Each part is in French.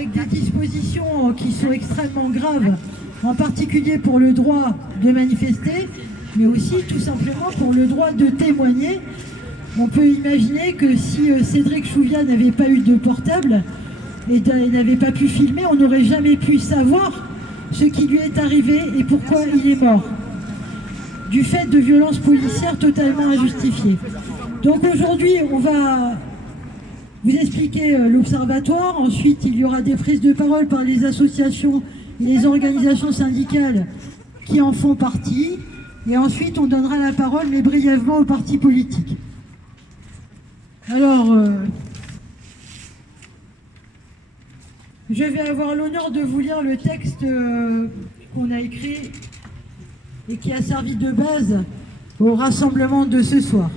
Avec des dispositions qui sont extrêmement graves, en particulier pour le droit de manifester, mais aussi tout simplement pour le droit de témoigner. On peut imaginer que si Cédric Chouviat n'avait pas eu de portable et n'avait pas pu filmer, on n'aurait jamais pu savoir ce qui lui est arrivé et pourquoi il est mort, du fait de violences policières totalement injustifiées. Donc aujourd'hui, on va vous expliquer l'Observatoire. Ensuite, il y aura des prises de parole par les associations et les organisations syndicales qui en font partie. Et ensuite, on donnera la parole, mais brièvement, aux partis politiques. Alors, je vais avoir l'honneur de vous lire le texte qu'on a écrit et qui a servi de base au rassemblement de ce soir.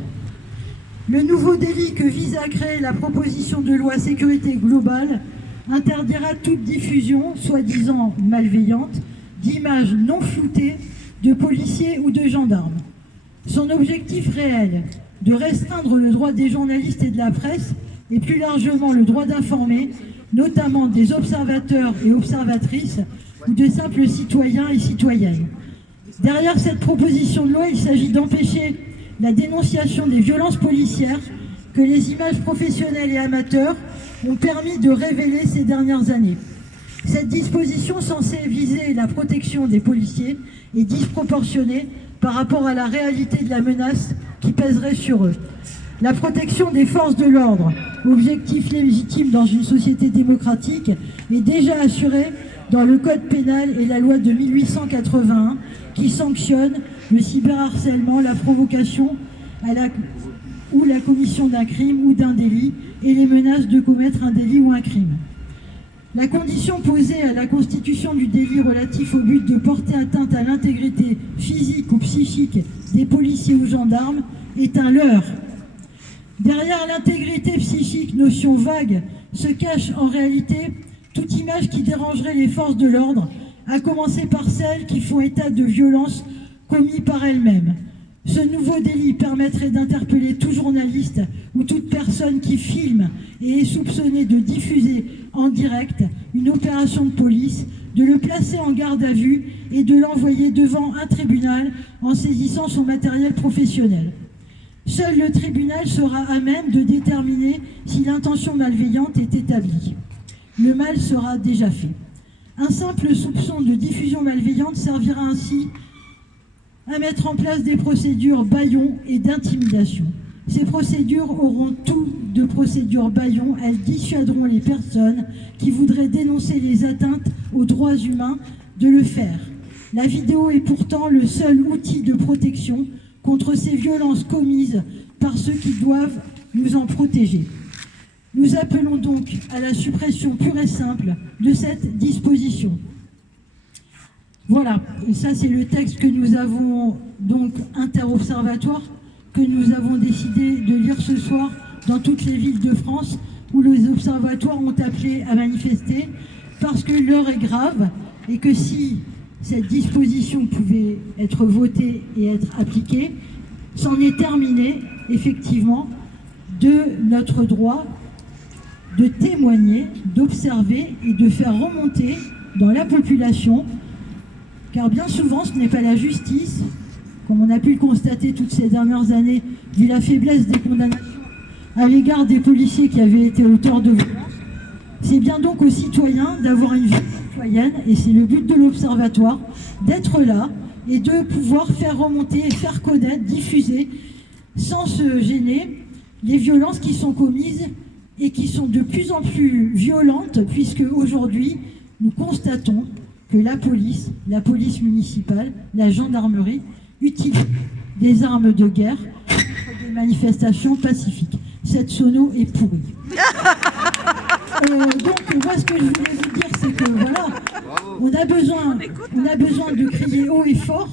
Le nouveau délit que vise à créer la proposition de loi sécurité globale interdira toute diffusion, soi-disant malveillante, d'images non floutées de policiers ou de gendarmes. Son objectif réel, de restreindre le droit des journalistes et de la presse, et plus largement le droit d'informer, notamment des observateurs et observatrices, ou de simples citoyens et citoyennes. Derrière cette proposition de loi, il s'agit d'empêcher la dénonciation des violences policières que les images professionnelles et amateurs ont permis de révéler ces dernières années. Cette disposition censée viser la protection des policiers est disproportionnée par rapport à la réalité de la menace qui pèserait sur eux. La protection des forces de l'ordre, objectif légitime dans une société démocratique, est déjà assurée dans le Code pénal et la loi de 1881 qui sanctionne le cyberharcèlement, la provocation ou la commission d'un crime ou d'un délit et les menaces de commettre un délit ou un crime. La condition posée à la constitution du délit relatif au but de porter atteinte à l'intégrité physique ou psychique des policiers ou gendarmes est un leurre. Derrière l'intégrité psychique, notion vague, se cache en réalité toute image qui dérangerait les forces de l'ordre, à commencer par celles qui font état de violences commises par elles-mêmes. Ce nouveau délit permettrait d'interpeller tout journaliste ou toute personne qui filme et est soupçonnée de diffuser en direct une opération de police, de le placer en garde à vue et de l'envoyer devant un tribunal en saisissant son matériel professionnel. Seul le tribunal sera à même de déterminer si l'intention malveillante est établie. Le mal sera déjà fait. Un simple soupçon de diffusion malveillante servira ainsi à mettre en place des procédures bâillons et d'intimidation. Ces procédures auront tout de procédures bâillons. Elles dissuaderont les personnes qui voudraient dénoncer les atteintes aux droits humains de le faire. La vidéo est pourtant le seul outil de protection contre ces violences commises par ceux qui doivent nous en protéger. Nous appelons donc à la suppression pure et simple de cette disposition. Voilà, et ça c'est le texte que nous avons donc interobservatoire, que nous avons décidé de lire ce soir dans toutes les villes de France où les observatoires ont appelé à manifester, parce que l'heure est grave et que si cette disposition pouvait être votée et être appliquée, c'en est terminé effectivement de notre droit de témoigner, d'observer et de faire remonter dans la population, car bien souvent ce n'est pas la justice, comme on a pu le constater toutes ces dernières années, vu la faiblesse des condamnations à l'égard des policiers qui avaient été auteurs de violences. C'est bien donc aux citoyens d'avoir une vie citoyenne, et c'est le but de l'Observatoire, d'être là et de pouvoir faire remonter et faire connaître, diffuser, sans se gêner, les violences qui sont commises et qui sont de plus en plus violentes, puisque aujourd'hui, nous constatons que la police municipale, la gendarmerie, utilisent des armes de guerre contre des manifestations pacifiques. Cette sono est pourrie. Donc, moi, ce que je voulais vous dire, c'est que, voilà, on a besoin de crier haut et fort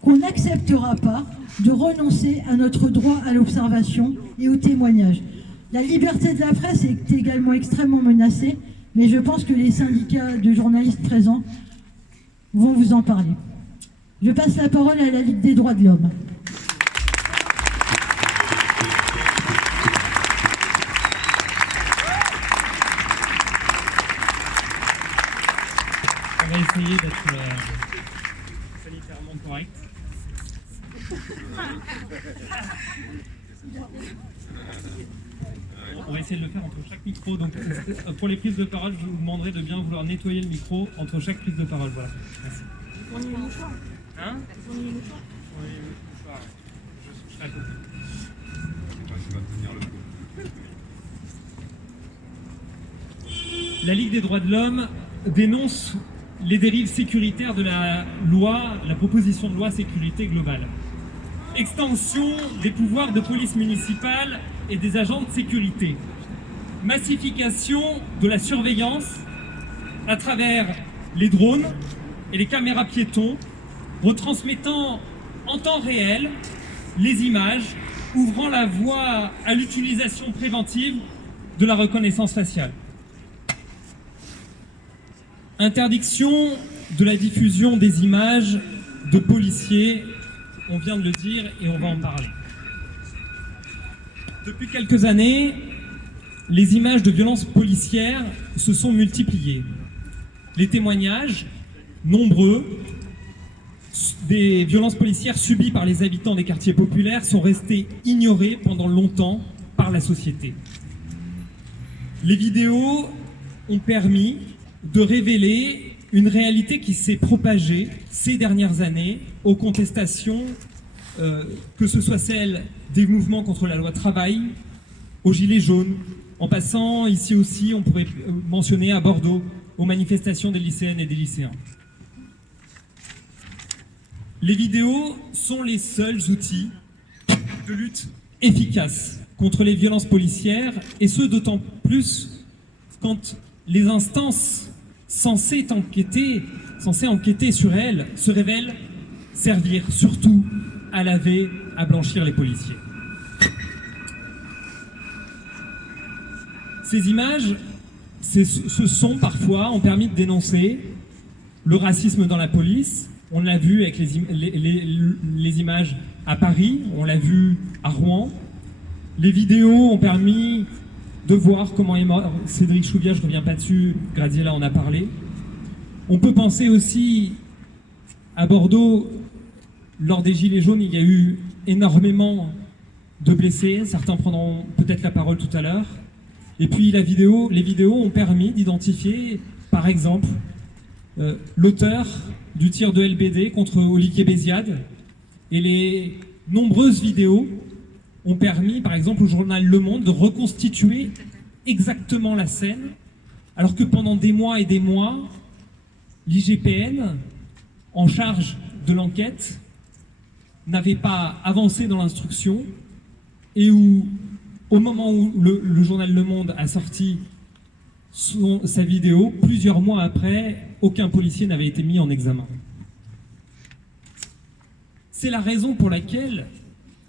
qu'on n'acceptera pas de renoncer à notre droit à l'observation et au témoignage. La liberté de la presse est également extrêmement menacée, mais je pense que les syndicats de journalistes présents vont vous en parler. Je passe la parole à la Ligue des droits de l'homme. On va essayer d'être sanitairement correct. On va essayer de le faire entre chaque micro. Donc, pour les prises de parole, je vous demanderai de bien vouloir nettoyer le micro entre chaque prise de parole. Voilà. Merci. On y est mouchoir. Hein? On y est mouchoir. Oui, mouchoir. Je serai à côté. La Ligue des droits de l'homme dénonce les dérives sécuritaires de la loi, la proposition de loi sécurité globale. Extension des pouvoirs de police municipale et des agents de sécurité. Massification de la surveillance à travers les drones et les caméras piétons, retransmettant en temps réel les images, ouvrant la voie à l'utilisation préventive de la reconnaissance faciale. Interdiction de la diffusion des images de policiers, on vient de le dire et on va en parler. Depuis quelques années, les images de violences policières se sont multipliées. Les témoignages, nombreux, des violences policières subies par les habitants des quartiers populaires sont restés ignorés pendant longtemps par la société. Les vidéos ont permis de révéler une réalité qui s'est propagée ces dernières années aux contestations, que ce soit celles des mouvements contre la loi travail, aux gilets jaunes, en passant ici aussi, on pourrait mentionner à Bordeaux, aux manifestations des lycéennes et des lycéens. Les vidéos sont les seuls outils de lutte efficaces contre les violences policières, et ce d'autant plus quand les instances censées enquêter sur elles se révèlent servir surtout à laver, à blanchir les policiers. Ces images, ce sont parfois, ont permis de dénoncer le racisme dans la police. On l'a vu avec les images à Paris, on l'a vu à Rouen. Les vidéos ont permis de voir comment est mort Cédric Chouviat, je ne reviens pas dessus, Graziella en a parlé. On peut penser aussi à Bordeaux, lors des Gilets jaunes, il y a eu énormément de blessés, certains prendront peut-être la parole tout à l'heure. Et puis les vidéos ont permis d'identifier, par exemple, l'auteur du tir de LBD contre Olivier Béziade. Et les nombreuses vidéos ont permis, par exemple, au journal Le Monde de reconstituer exactement la scène, alors que pendant des mois et des mois, l'IGPN, en charge de l'enquête, n'avait pas avancé dans l'instruction, et où, au moment où le journal Le Monde a sorti sa vidéo, plusieurs mois après, aucun policier n'avait été mis en examen. C'est la raison pour laquelle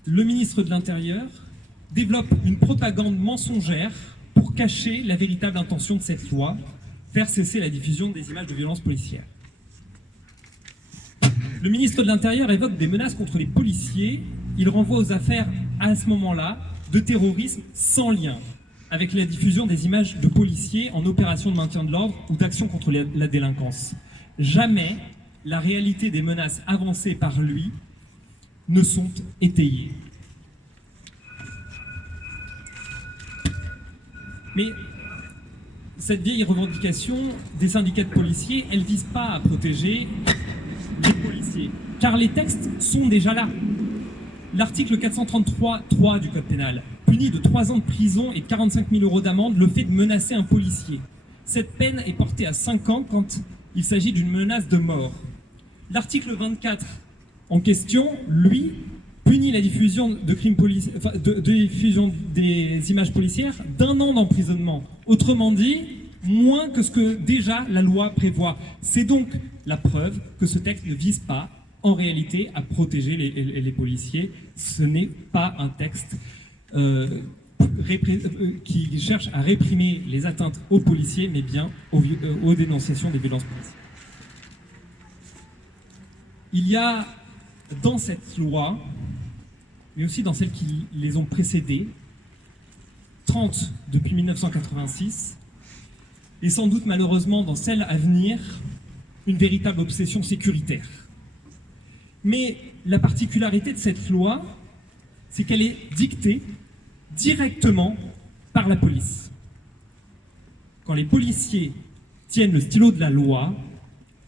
le ministre de l'Intérieur développe une propagande mensongère pour cacher la véritable intention de cette loi, faire cesser la diffusion des images de violences policières. Le ministre de l'Intérieur évoque des menaces contre les policiers. Il renvoie aux affaires, à ce moment-là, de terrorisme sans lien avec la diffusion des images de policiers en opération de maintien de l'ordre ou d'action contre la délinquance. Jamais la réalité des menaces avancées par lui ne sont étayées. Mais cette vieille revendication des syndicats de policiers, elle ne vise pas à protéger les policiers, car les textes sont déjà là. L'article 433.3 du Code pénal punit de 3 ans de prison et de 45 000 € d'amende le fait de menacer un policier. Cette peine est portée à 5 ans quand il s'agit d'une menace de mort. L'article 24 en question, lui, punit la diffusion de diffusion des images policières d'1 an d'emprisonnement. Autrement dit, moins que ce que déjà la loi prévoit. C'est donc la preuve que ce texte ne vise pas, en réalité, à protéger les policiers. Ce n'est pas un texte qui cherche à réprimer les atteintes aux policiers, mais bien aux dénonciations des violences policières. Il y a dans cette loi, mais aussi dans celles qui les ont précédées, 30 depuis 1986, et sans doute malheureusement dans celles à venir, une véritable obsession sécuritaire. Mais la particularité de cette loi, c'est qu'elle est dictée directement par la police. Quand les policiers tiennent le stylo de la loi,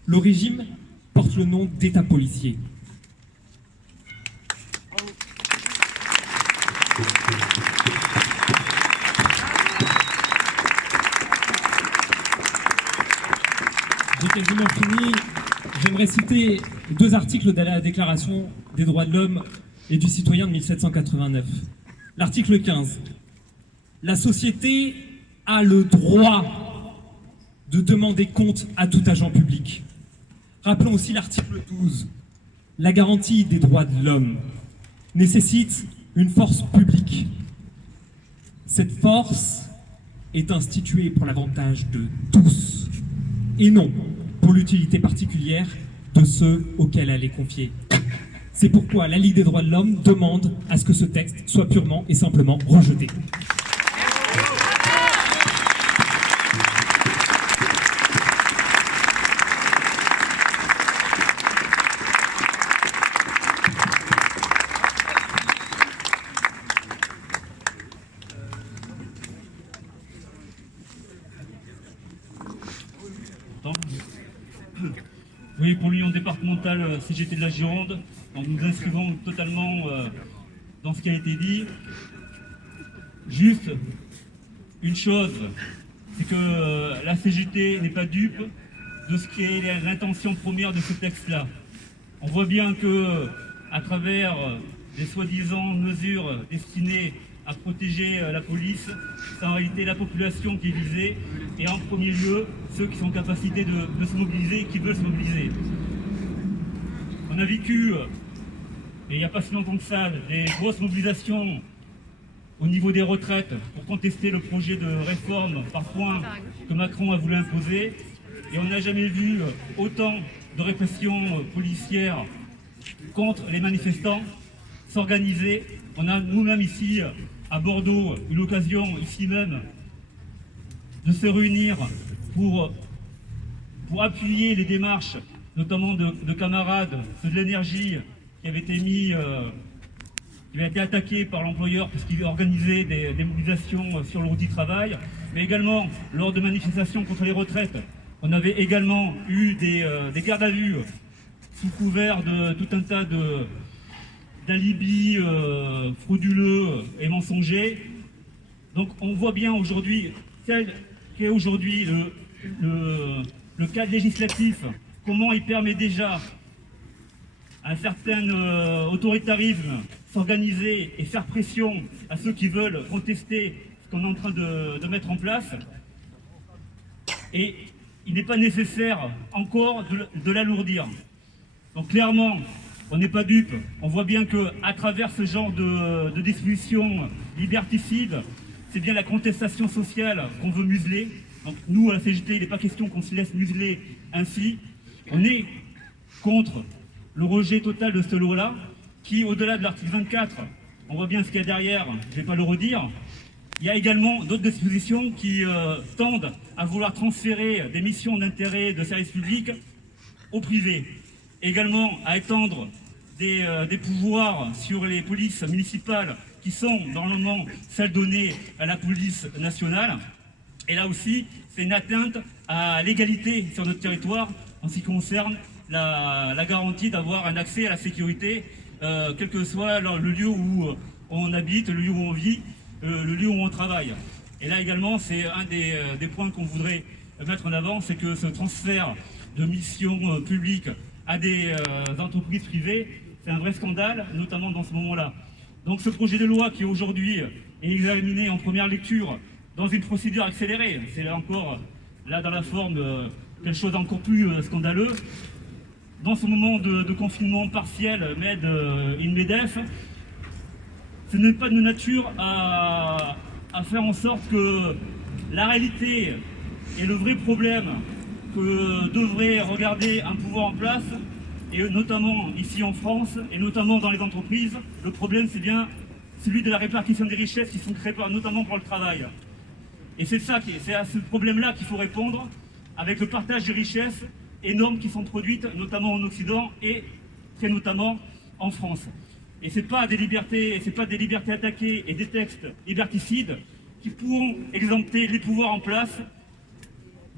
le régime porte le nom d'État policier. J'ai quasiment fini. J'aimerais citer 2 articles de la Déclaration des droits de l'homme et du citoyen de 1789. L'article 15. La société a le droit de demander compte à tout agent public. Rappelons aussi l'article 12. La garantie des droits de l'homme nécessite une force publique. Cette force est instituée pour l'avantage de tous et non pour l'utilité particulière de ceux auxquels elle est confiée. C'est pourquoi la Ligue des droits de l'homme demande à ce que ce texte soit purement et simplement rejeté. Oui, pour l'Union départementale CGT de la Gironde, donc nous inscrivons totalement dans ce qui a été dit. Juste une chose, c'est que la CGT n'est pas dupe de ce qui est l'intention première de ce texte-là. On voit bien que, à travers des soi-disant mesures destinées à protéger la police, c'est en réalité la population qui est visée, et en premier lieu, ceux qui sont en capacité de se mobiliser et qui veulent se mobiliser. On a vécu, et il n'y a pas si longtemps que ça, des grosses mobilisations au niveau des retraites pour contester le projet de réforme par points que Macron a voulu imposer, et on n'a jamais vu autant de répression policière contre les manifestants s'organiser. On a nous-mêmes ici, à Bordeaux, eu l'occasion, ici même, de se réunir pour appuyer les démarches, notamment de camarades, ceux de l'énergie, qui avaient été attaqués par l'employeur parce qu'il organisait des mobilisations sur le outil de travail, mais également lors de manifestations contre les retraites. On avait également eu des gardes à vue sous couvert de tout un tas d'alibis frauduleux et mensongers. Donc on voit bien aujourd'hui tel qu'est aujourd'hui le cadre législatif, comment il permet déjà à un certain autoritarisme s'organiser et faire pression à ceux qui veulent contester ce qu'on est en train de mettre en place. Et il n'est pas nécessaire encore de l'alourdir. Donc clairement, on n'est pas dupe. On voit bien qu'à travers ce genre de dispositions liberticides, c'est bien la contestation sociale qu'on veut museler. Donc nous, à la CGT, il n'est pas question qu'on se laisse museler ainsi. On est contre le rejet total de cette loi-là, qui, au-delà de l'article 24, on voit bien ce qu'il y a derrière, je ne vais pas le redire. Il y a également d'autres dispositions qui tendent à vouloir transférer des missions d'intérêt de service public au privé. Également à étendre des pouvoirs sur les polices municipales qui sont normalement celles données à la police nationale. Et là aussi, c'est une atteinte à l'égalité sur notre territoire en ce qui concerne la garantie d'avoir un accès à la sécurité, quel que soit le lieu où on habite, le lieu où on vit, le lieu où on travaille. Et là également, c'est un des points qu'on voudrait mettre en avant, c'est que ce transfert de missions publiques à des entreprises privées, c'est un vrai scandale, notamment dans ce moment-là. Donc ce projet de loi qui aujourd'hui est examiné en première lecture dans une procédure accélérée, c'est là encore, là dans la forme, quelque chose d'encore plus scandaleux. Dans ce moment de confinement partiel, MED in MEDEF, ce n'est pas de nature à faire en sorte que la réalité et le vrai problème que devrait regarder un pouvoir en place, et notamment ici en France, et notamment dans les entreprises, le problème c'est bien celui de la répartition des richesses qui sont créées notamment par le travail. Et c'est à ce problème-là qu'il faut répondre avec le partage des richesses et normes qui sont produites, notamment en Occident et très notamment en France. Et ce n'est pas des libertés attaquées et des textes liberticides qui pourront exempter les pouvoirs en place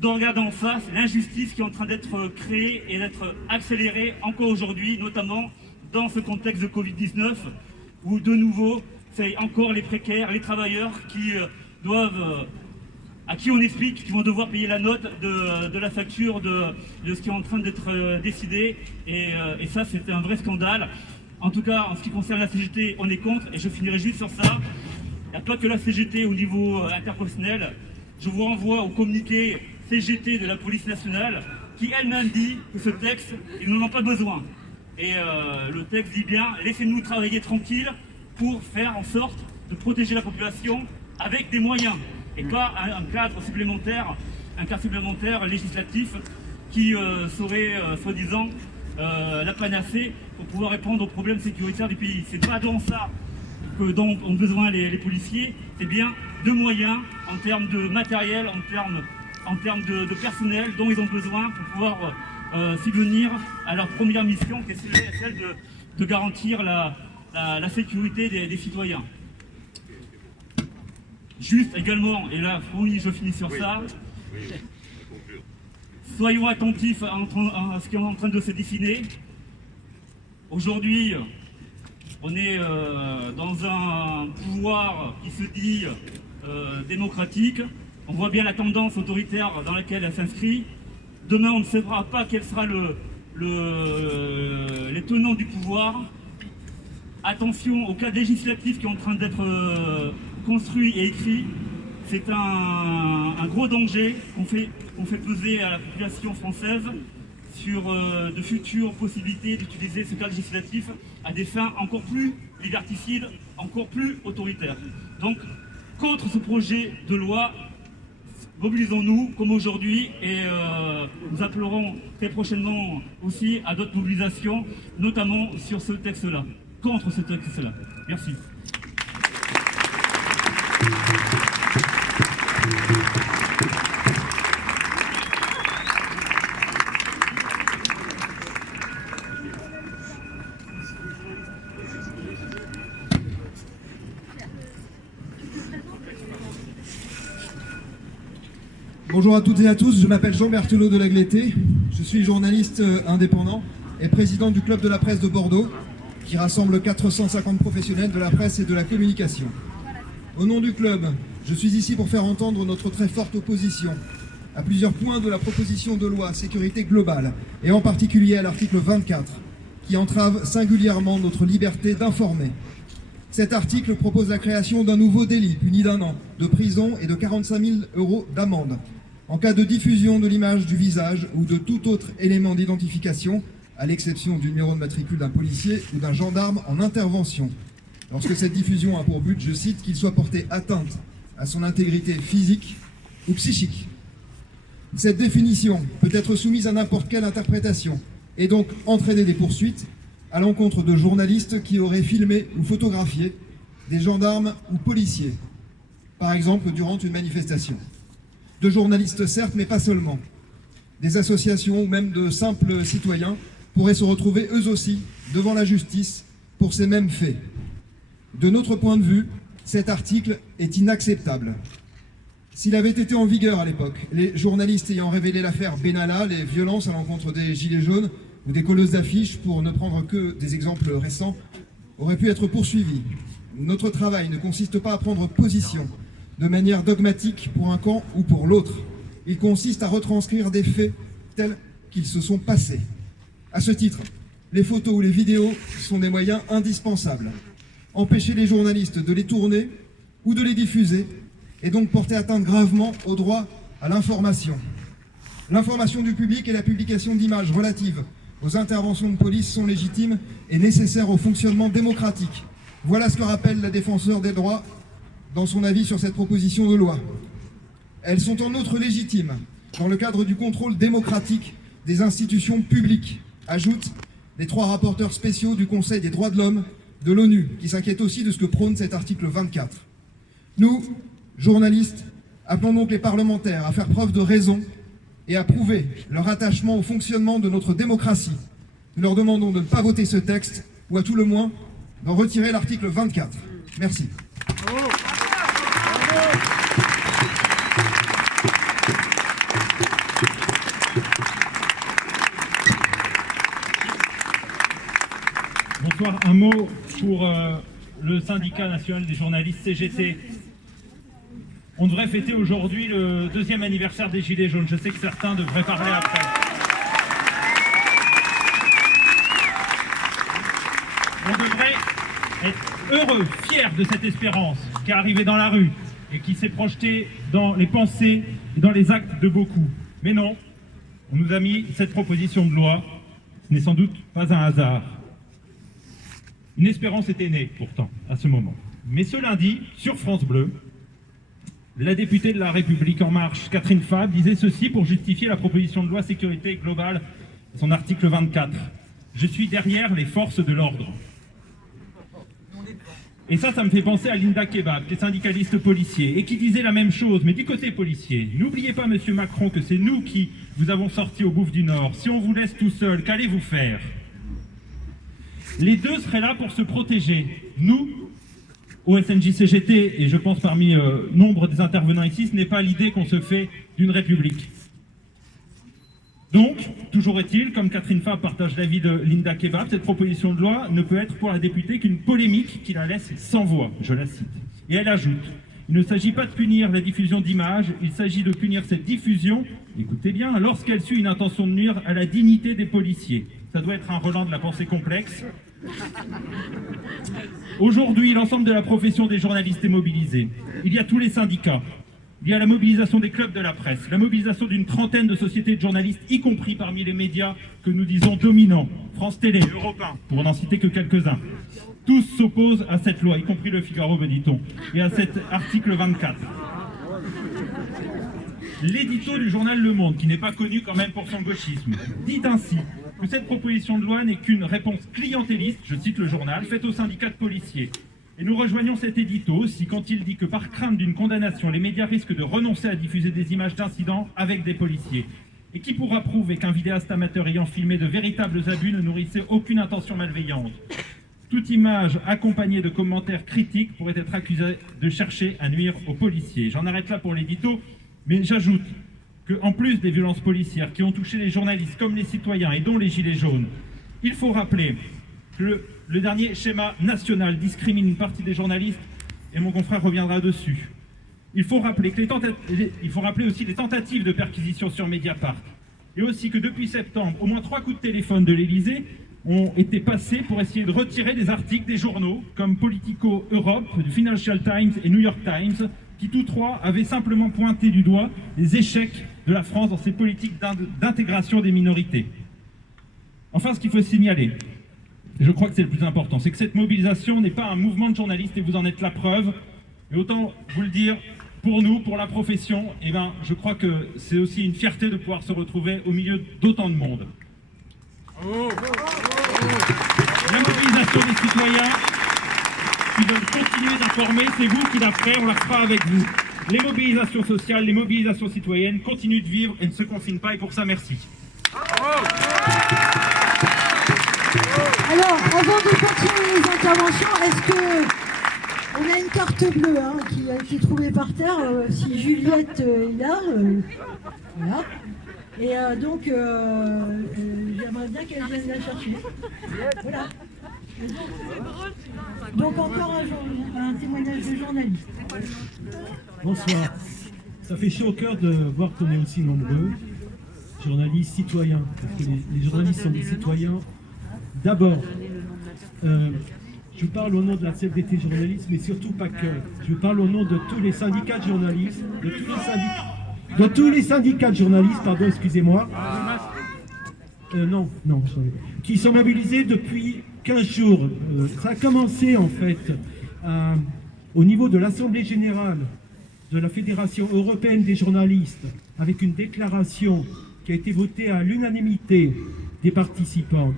de regarder en face l'injustice qui est en train d'être créée et d'être accélérée encore aujourd'hui, notamment dans ce contexte de Covid-19, où de nouveau, c'est encore les précaires, les travailleurs qui à qui on explique qu'ils vont devoir payer la note de la facture de ce qui est en train d'être décidé. Et ça, c'est un vrai scandale. En tout cas, en ce qui concerne la CGT, on est contre. Et je finirai juste sur ça. Il n'y a pas que la CGT au niveau interprofessionnel. Je vous renvoie au communiqué CGT de la police nationale qui elle-même dit que ce texte, ils n'en ont pas besoin. Et le texte dit bien, laissez-nous travailler tranquille pour faire en sorte de protéger la population avec des moyens et pas un cadre supplémentaire, législatif qui serait soi-disant la panacée pour pouvoir répondre aux problèmes sécuritaires du pays. C'est pas dans ça dont ont besoin les policiers, c'est bien de moyens en termes de matériel, en termes de personnel dont ils ont besoin pour pouvoir subvenir à leur première mission, qui est celle de garantir la sécurité des citoyens. Juste également, et là, je finis sur ça, soyons attentifs à ce qui est en train de se dessiner. Aujourd'hui, on est dans un pouvoir qui se dit démocratique. On voit bien la tendance autoritaire dans laquelle elle s'inscrit. Demain, on ne saura pas quel sera les tenants du pouvoir. Attention au cadre législatif qui est en train d'être construit et écrit. C'est un gros danger qu'on fait peser à la population française sur de futures possibilités d'utiliser ce cadre législatif à des fins encore plus liberticides, encore plus autoritaires. Donc, contre ce projet de loi, mobilisons-nous comme aujourd'hui et nous appellerons très prochainement aussi à d'autres mobilisations, notamment sur ce texte-là, contre ce texte-là. Merci. Bonjour à toutes et à tous, je m'appelle Jean Berthelot de Lagleté, je suis journaliste indépendant et président du Club de la Presse de Bordeaux, qui rassemble 450 professionnels de la presse et de la communication. Au nom du club, je suis ici pour faire entendre notre très forte opposition à plusieurs points de la proposition de loi sécurité globale, et en particulier à l'article 24, qui entrave singulièrement notre liberté d'informer. Cet article propose la création d'un nouveau délit puni d'1 an de prison et de 45 000 € d'amende en cas de diffusion de l'image du visage ou de tout autre élément d'identification, à l'exception du numéro de matricule d'un policier ou d'un gendarme en intervention, lorsque cette diffusion a pour but, je cite, qu'il soit porté atteinte à son intégrité physique ou psychique. Cette définition peut être soumise à n'importe quelle interprétation et donc entraîner des poursuites à l'encontre de journalistes qui auraient filmé ou photographié des gendarmes ou policiers, par exemple durant une manifestation. De journalistes certes, mais pas seulement. Des associations ou même de simples citoyens pourraient se retrouver eux aussi devant la justice pour ces mêmes faits. De notre point de vue, cet article est inacceptable. S'il avait été en vigueur à l'époque, les journalistes ayant révélé l'affaire Benalla, les violences à l'encontre des Gilets jaunes ou des colleuses d'affiches, pour ne prendre que des exemples récents, auraient pu être poursuivis. Notre travail ne consiste pas à prendre position de manière dogmatique pour un camp ou pour l'autre. Il consiste à retranscrire des faits tels qu'ils se sont passés. À ce titre, les photos ou les vidéos sont des moyens indispensables. Empêcher les journalistes de les tourner ou de les diffuser et donc porter atteinte gravement au droit à l'information. L'information du public et la publication d'images relatives aux interventions de police sont légitimes et nécessaires au fonctionnement démocratique. Voilà ce que rappelle la défenseure des droits dans son avis sur cette proposition de loi. Elles sont en outre légitimes dans le cadre du contrôle démocratique des institutions publiques, ajoutent les 3 rapporteurs spéciaux du Conseil des droits de l'homme de l'ONU, qui s'inquiètent aussi de ce que prône cet article 24. Nous, journalistes, appelons donc les parlementaires à faire preuve de raison et à prouver leur attachement au fonctionnement de notre démocratie. Nous leur demandons de ne pas voter ce texte, ou à tout le moins, d'en retirer l'article 24. Merci. Bonsoir, un mot pour le syndicat national des journalistes CGT. On devrait fêter aujourd'hui le 2e anniversaire des Gilets jaunes. Je sais que certains devraient parler après. On devrait être heureux, fiers de cette espérance qui est arrivée dans la rue et qui s'est projetée dans les pensées et dans les actes de beaucoup. Mais non, on nous a mis cette proposition de loi. Ce n'est sans doute pas un hasard. Une espérance était née, pourtant, à ce moment. Mais ce lundi, sur France Bleu, la députée de La République En Marche, Catherine Fabre, disait ceci pour justifier la proposition de loi sécurité globale, son article 24. « Je suis derrière les forces de l'ordre. » Et ça me fait penser à Linda Kebab, qui est syndicaliste policier, et qui disait la même chose, mais du côté policier. N'oubliez pas, monsieur Macron, que c'est nous qui vous avons sorti au Gouffre du Nord. Si on vous laisse tout seul, qu'allez-vous faire ? Les deux seraient là pour se protéger. Nous, au SNJ-CGT, et je pense parmi nombre des intervenants ici, ce n'est pas l'idée qu'on se fait d'une république. Donc, toujours est-il, comme Catherine Fabre partage l'avis de Linda Kebab, cette proposition de loi ne peut être pour la députée qu'une polémique qui la laisse sans voix, je la cite. Et elle ajoute, il ne s'agit pas de punir la diffusion d'images, il s'agit de punir cette diffusion, écoutez bien, lorsqu'elle suit une intention de nuire à la dignité des policiers. Ça doit être un relent de la pensée complexe. Aujourd'hui, l'ensemble de la profession des journalistes est mobilisée. Il y a tous les syndicats. Il y a la mobilisation des clubs de la presse, la mobilisation d'une trentaine de sociétés de journalistes, y compris parmi les médias que nous disons dominants, France Télé, Europe 1, pour n'en citer que quelques-uns. Tous s'opposent à cette loi, y compris Le Figaro, me dit-on, et à cet article 24. L'édito du journal Le Monde, qui n'est pas connu quand même pour son gauchisme, dit ainsi que cette proposition de loi n'est qu'une réponse clientéliste, je cite le journal, faite aux syndicats de policiers. Et nous rejoignons cet édito aussi quand il dit que par crainte d'une condamnation, les médias risquent de renoncer à diffuser des images d'incidents avec des policiers. Et qui pourra prouver qu'un vidéaste amateur ayant filmé de véritables abus ne nourrissait aucune intention malveillante. Toute image accompagnée de commentaires critiques pourrait être accusée de chercher à nuire aux policiers. J'en arrête là pour l'édito, mais j'ajoute qu'en plus des violences policières qui ont touché les journalistes comme les citoyens et dont les Gilets jaunes, il faut rappeler que le dernier schéma national discrimine une partie des journalistes, et mon confrère reviendra dessus. Il faut rappeler aussi les tentatives de perquisition sur Mediapart, et aussi que depuis septembre, au moins 3 coups de téléphone de l'Élysée ont été passés pour essayer de retirer des articles des journaux comme Politico Europe, du Financial Times et New York Times, qui tous trois avaient simplement pointé du doigt les échecs de la France dans ses politiques d'intégration des minorités. Enfin, ce qu'il faut signaler, et je crois que c'est le plus important, c'est que cette mobilisation n'est pas un mouvement de journalistes, et vous en êtes la preuve. Et autant vous le dire, pour nous, pour la profession, eh ben, je crois que c'est aussi une fierté de pouvoir se retrouver au milieu d'autant de monde. La mobilisation des citoyens qui veulent continuer d'informer, c'est vous qui la ferez, on la fera avec vous. Les mobilisations sociales, les mobilisations citoyennes continuent de vivre et ne se confinent pas, et pour ça, merci. Alors, avant de continuer les interventions, est-ce que on a une carte bleue qui a été trouvée par terre, si Juliette est là, voilà. Et donc, j'aimerais bien qu'elle vienne la chercher. Voilà. Donc encore un témoignage de journaliste. Bonsoir. Ça fait chaud au cœur de voir qu'on est aussi nombreux, journalistes, citoyens, parce que les journalistes sont des citoyens. D'abord, je parle au nom de la CFDT journalistes, mais surtout pas que. Je parle au nom de tous les syndicats de journalistes, de tous les syndicats de journalistes, pardon, excusez-moi. Non, qui sont mobilisés depuis 15 jours. Ça a commencé en fait au niveau de l'Assemblée Générale de la Fédération Européenne des Journalistes, avec une déclaration qui a été votée à l'unanimité des participants,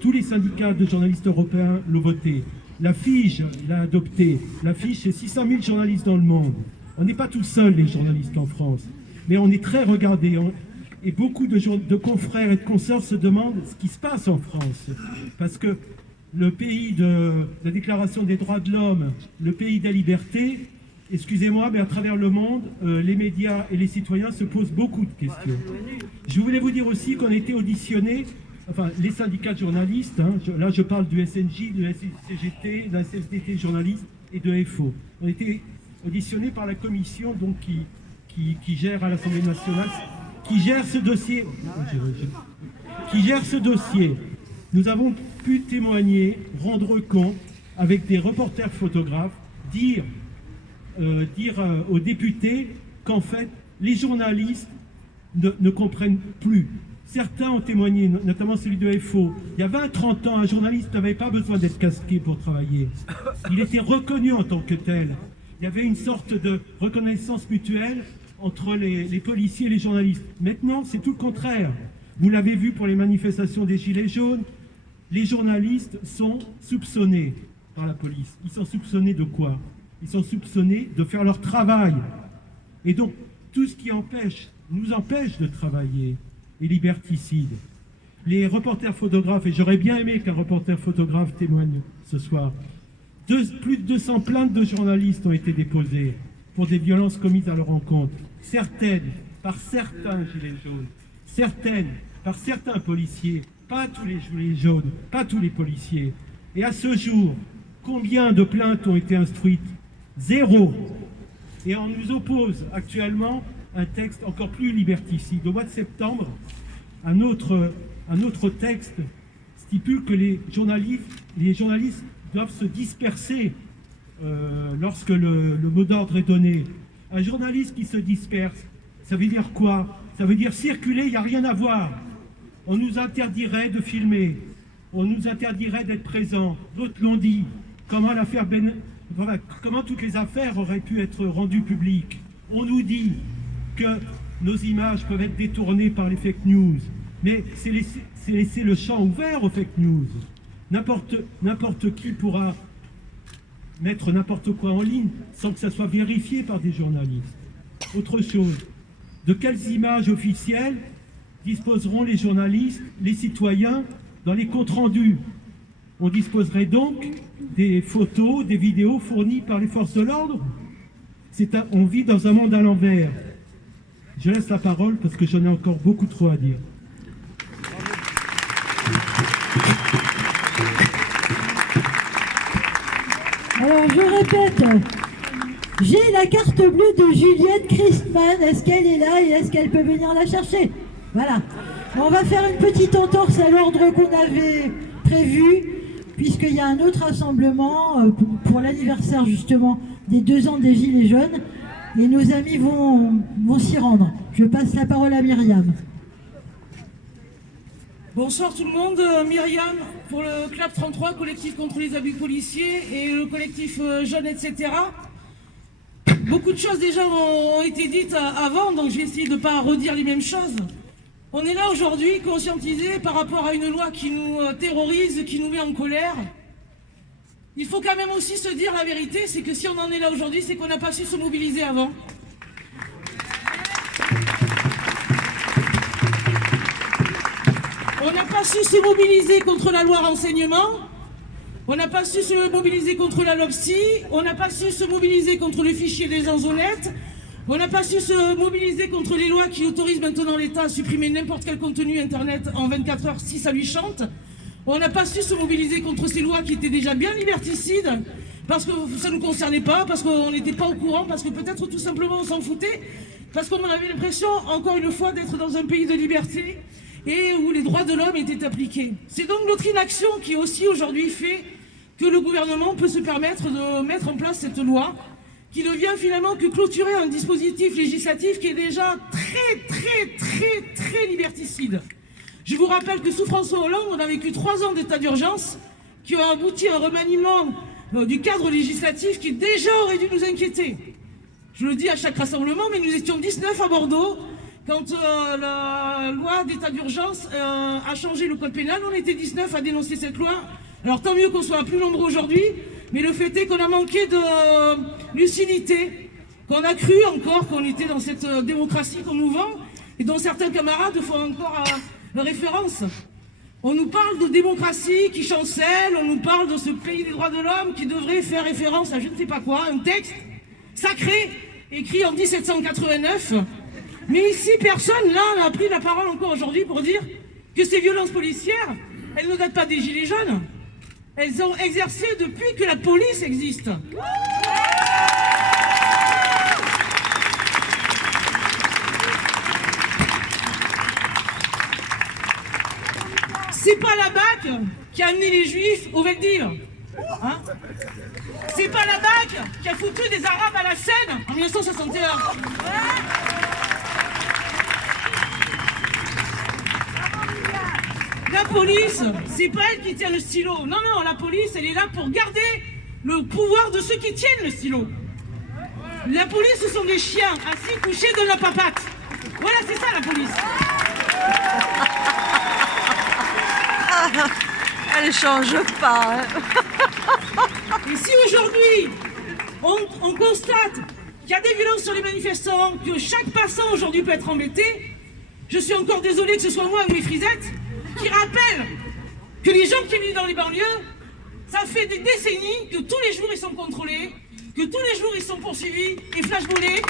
tous les syndicats de journalistes européens l'ont voté. La FIGE l'a adoptée. La FIGE, c'est 600 000 journalistes dans le monde. On n'est pas tout seuls, les journalistes en France, mais on est très regardés. Et beaucoup de confrères et de consoeurs se demandent ce qui se passe en France. Parce que le pays de la Déclaration des droits de l'homme, le pays des libertés, excusez-moi, mais à travers le monde, les médias et les citoyens se posent beaucoup de questions. Je voulais vous dire aussi qu'on a été auditionnés, enfin les syndicats de journalistes, hein, là je parle du SNJ, de la CGT, de la CFDT journalistes et de FO. On a été auditionnés par la commission donc, qui gère à l'Assemblée nationale, qui gère ce dossier. Nous avons pu témoigner, rendre compte avec des reporters photographes, dire aux députés qu'en fait les journalistes ne comprennent plus. Certains ont témoigné, notamment celui de FO. Il y a 20-30 ans, un journaliste n'avait pas besoin d'être casqué pour travailler. Il était reconnu en tant que tel. Il y avait une sorte de reconnaissance mutuelle entre les policiers et les journalistes. Maintenant, c'est tout le contraire. Vous l'avez vu pour les manifestations des Gilets jaunes, les journalistes sont soupçonnés par la police. Ils sont soupçonnés de quoi? Ils sont soupçonnés de faire leur travail. Et donc, tout ce qui nous empêche de travailler est liberticide. Les reporters photographes, et j'aurais bien aimé qu'un reporter photographe témoigne ce soir, plus de 200 plaintes de journalistes ont été déposées pour des violences commises à leur encontre. Certaines par certains gilets jaunes, certaines par certains policiers, pas tous les gilets jaunes, pas tous les policiers. Et à ce jour, combien de plaintes ont été instruites? 0. Et on nous oppose actuellement un texte encore plus liberticide. Au mois de septembre, un autre texte stipule que les journalistes doivent se disperser lorsque le mot d'ordre est donné. Un journaliste qui se disperse, ça veut dire quoi? Ça veut dire circuler, il n'y a rien à voir. On nous interdirait de filmer, on nous interdirait d'être présents. D'autres l'ont dit. Comment toutes les affaires auraient pu être rendues publiques? On nous dit que nos images peuvent être détournées par les fake news. Mais c'est laisser le champ ouvert aux fake news. N'importe qui pourra mettre n'importe quoi en ligne sans que ça soit vérifié par des journalistes. Autre chose, de quelles images officielles disposeront les journalistes, les citoyens dans les comptes rendus? On disposerait donc des photos, des vidéos fournies par les forces de l'ordre? On vit dans un monde à l'envers. Je laisse la parole parce que j'en ai encore beaucoup trop à dire. Alors, je répète, j'ai la carte bleue de Juliette Christman. Est-ce qu'elle est là et est-ce qu'elle peut venir la chercher? Voilà. On va faire une petite entorse à l'ordre qu'on avait prévu, puisqu'il y a un autre rassemblement pour l'anniversaire justement des 2 ans des Gilets jaunes. Et nos amis vont s'y rendre. Je passe la parole à Myriam. Bonsoir tout le monde, Myriam pour le CLAP 33, collectif contre les abus policiers, et le collectif Jeunes, etc. Beaucoup de choses déjà ont été dites avant, donc je vais essayer de ne pas redire les mêmes choses. On est là aujourd'hui conscientisés par rapport à une loi qui nous terrorise, qui nous met en colère. Il faut quand même aussi se dire la vérité, c'est que si on en est là aujourd'hui, c'est qu'on n'a pas su se mobiliser avant. On n'a pas su se mobiliser contre la loi renseignement, on n'a pas su se mobiliser contre la LOPSI, on n'a pas su se mobiliser contre le fichier des enzonnettes, on n'a pas su se mobiliser contre les lois qui autorisent maintenant l'État à supprimer n'importe quel contenu Internet en 24 heures si ça lui chante. On n'a pas su se mobiliser contre ces lois qui étaient déjà bien liberticides, parce que ça ne nous concernait pas, parce qu'on n'était pas au courant, parce que peut-être tout simplement on s'en foutait, parce qu'on avait l'impression, encore une fois, d'être dans un pays de liberté et où les droits de l'homme étaient appliqués. C'est donc notre inaction qui aussi aujourd'hui fait que le gouvernement peut se permettre de mettre en place cette loi qui ne vient finalement que clôturer un dispositif législatif qui est déjà très liberticide. Je vous rappelle que sous François Hollande, on a vécu 3 ans d'état d'urgence qui ont abouti à un remaniement du cadre législatif qui déjà aurait dû nous inquiéter. Je le dis à chaque rassemblement, mais nous étions 19 à Bordeaux quand la loi d'état d'urgence a changé le code pénal. On était 19 à dénoncer cette loi. Alors tant mieux qu'on soit plus nombreux aujourd'hui, mais le fait est qu'on a manqué de lucidité, qu'on a cru encore qu'on était dans cette démocratie qu'on nous vend, et dont certains camarades font encore référence. On nous parle de démocratie qui chancelle, on nous parle de ce pays des droits de l'homme qui devrait faire référence à je ne sais pas quoi, un texte sacré, écrit en 1789. Mais ici, personne, là, n'a pris la parole encore aujourd'hui pour dire que ces violences policières, elles ne datent pas des Gilets jaunes. Elles ont exercé depuis que la police existe. C'est pas la BAC qui a amené les Juifs au Veldiv. Hein? C'est pas la BAC qui a foutu des Arabes à la Seine en 1961. La police, c'est pas elle qui tient le stylo. Non, non, la police, elle est là pour garder le pouvoir de ceux qui tiennent le stylo. La police, ce sont des chiens assis couchés dans la papate. Voilà, c'est ça la police. Elle change pas. Hein. Et si aujourd'hui, on constate qu'il y a des violences sur les manifestants, que chaque passant aujourd'hui peut être embêté, je suis encore désolée que ce soit moi ou mes frisettes qui rappelle que les gens qui vivent dans les banlieues, ça fait des décennies que tous les jours ils sont contrôlés, que tous les jours ils sont poursuivis et flashballés.